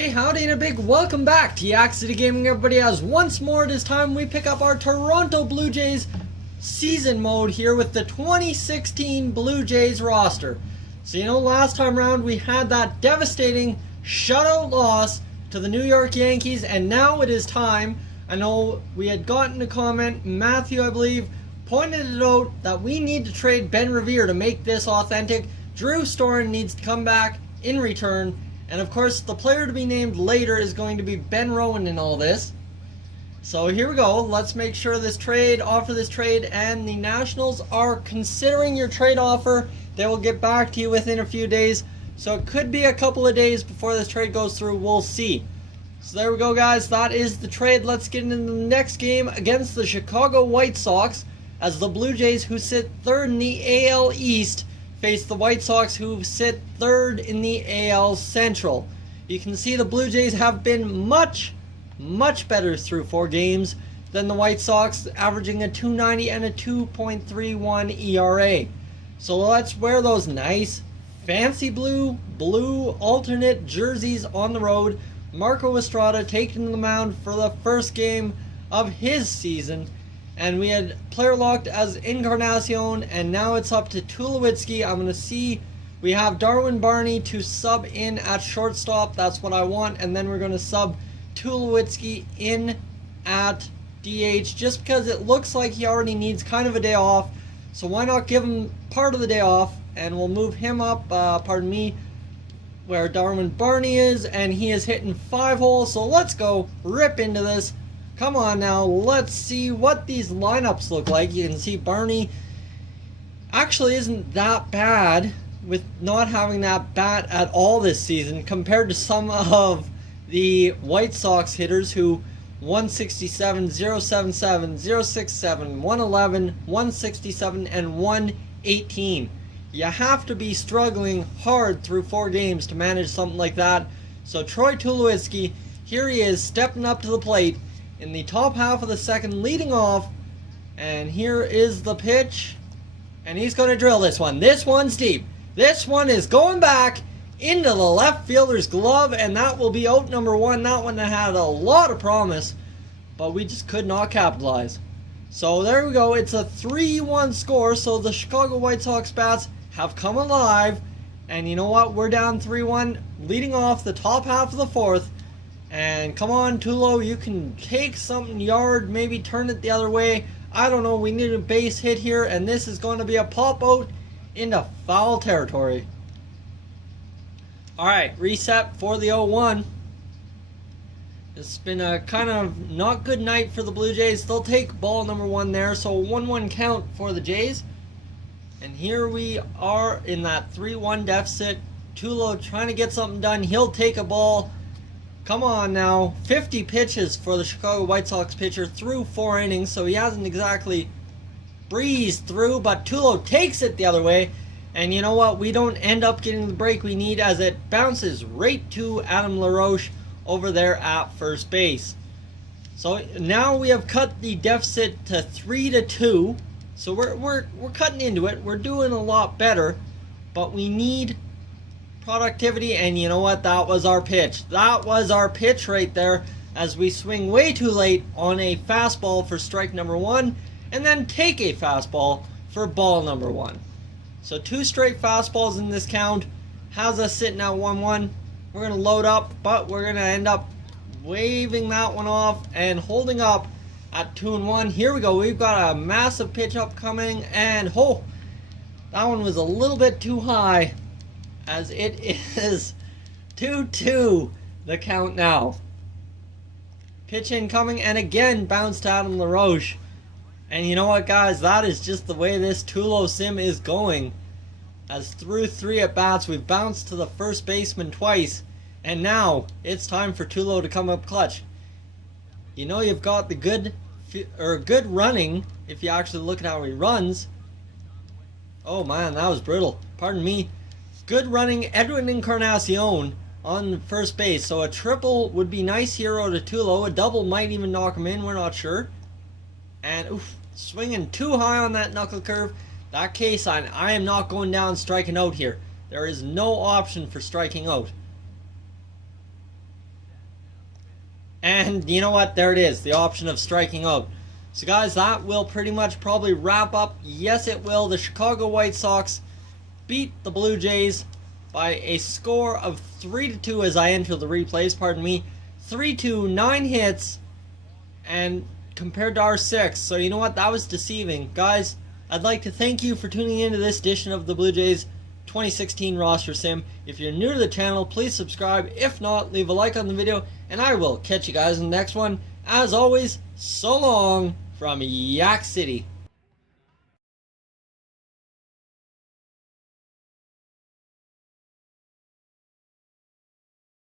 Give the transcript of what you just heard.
Hey, howdy and a big welcome back to Yak-City Gaming, everybody, as once more it is time we pick up our Toronto Blue Jays season mode here with the 2016 Blue Jays roster. So last time around we had that devastating shutout loss to the New York Yankees, and now it is time. I know we had gotten a comment, Matthew I believe, pointed it out that we need to trade Ben Revere to make this authentic. Drew Storen needs to come back in return. And of course, the player to be named later is going to be Ben Rowan in all this. So here we go. Let's make sure offer this trade, and the Nationals are considering your trade offer. They will get back to you within a few days. So it could be a couple of days before this trade goes through. We'll see. So there we go, guys. That is the trade. Let's get into the next game against the Chicago White Sox, as the Blue Jays, who sit third in the AL East, face the White Sox, who sit third in the AL Central. You can see the Blue Jays have been much better through 4 games than the White Sox, averaging a .290 and a 2.31 ERA. So let's wear those nice fancy blue alternate jerseys on the road. Marco Estrada taking the mound for the first game of his season. And we had player locked as Encarnacion, and now it's up to Tulowitzki. I'm going to see, we have Darwin Barney to sub in at shortstop. That's what I want. And then we're going to sub Tulowitzki in at DH, just because it looks like he already needs kind of a day off. So why not give him part of the day off, and we'll move him up, where Darwin Barney is, and he is hitting 5 holes. So let's go rip into this. Come on now, let's see what these lineups look like. You can see Barney actually isn't that bad with not having that bat at all this season compared to some of the White Sox hitters who 167, 077, 067, 111, 167, and 118. You have to be struggling hard through 4 games to manage something like that. So Troy Tulowitzki, here he is stepping up to the plate in the top half of the second, leading off, and here is the pitch, and he's going to drill this one. This one's deep. This one is going back into the left fielder's glove, and that will be out number 1. That one had a lot of promise, but we just could not capitalize. So there we go. It's a 3-1 score, so the Chicago White Sox bats have come alive, and you know what? We're down 3-1, leading off the top half of the 4th. And come on, Tulo, you can take something yard, maybe turn it the other way. I don't know, we need a base hit here, and this is going to be a pop out into foul territory. Alright, reset for the 0-1. It's been a kind of not good night for the Blue Jays. They'll take ball number 1 there, so 1-1 count for the Jays. And here we are in that 3-1 deficit. Tulo trying to get something done. He'll take a ball. Come on now, 50 pitches for the Chicago White Sox pitcher through 4 innings, so he hasn't exactly breezed through, but Tulo takes it the other way, and you know what, we don't end up getting the break we need as it bounces right to Adam LaRoche over there at first base. So now we have cut the deficit to 3-2, so we're cutting into it, we're doing a lot better, but we need productivity, and you know what, that was our pitch. That was our pitch right there, as we swing way too late on a fastball for strike number 1, and then take a fastball for ball number 1. So 2 straight fastballs in this count has us sitting at 1-1. We're going to load up, but we're going to end up waving that one off and holding up at 2-1. Here we go, we've got a massive pitch upcoming, and that one was a little bit too high, as it is 2-2 the count now. Pitch incoming, and again bounced to Adam LaRoche. And you know what, guys, that is just the way this Tulo sim is going. As through 3 at bats, we've bounced to the first baseman twice, and now it's time for Tulo to come up clutch. You know you've got the good running if you actually look at how he runs. Oh man, that was brutal. Pardon me. Good running Edwin Encarnacion on first base. So a triple would be nice here out of Tulo. A double might even knock him in. We're not sure. And swinging too high on that knuckle curve. That case, I am not going down striking out here. There is no option for striking out. And you know what? There it is, the option of striking out. So guys, that will pretty much probably wrap up. Yes, it will. The Chicago White Sox beat the Blue Jays by a score of 3-2 as I enter the replays, pardon me. 3-2, 9 hits, and compared to our 6. So you know what? That was deceiving. Guys, I'd like to thank you for tuning into this edition of the Blue Jays 2016 roster sim. If you're new to the channel, please subscribe. If not, leave a like on the video, and I will catch you guys in the next one. As always, so long from Yak City.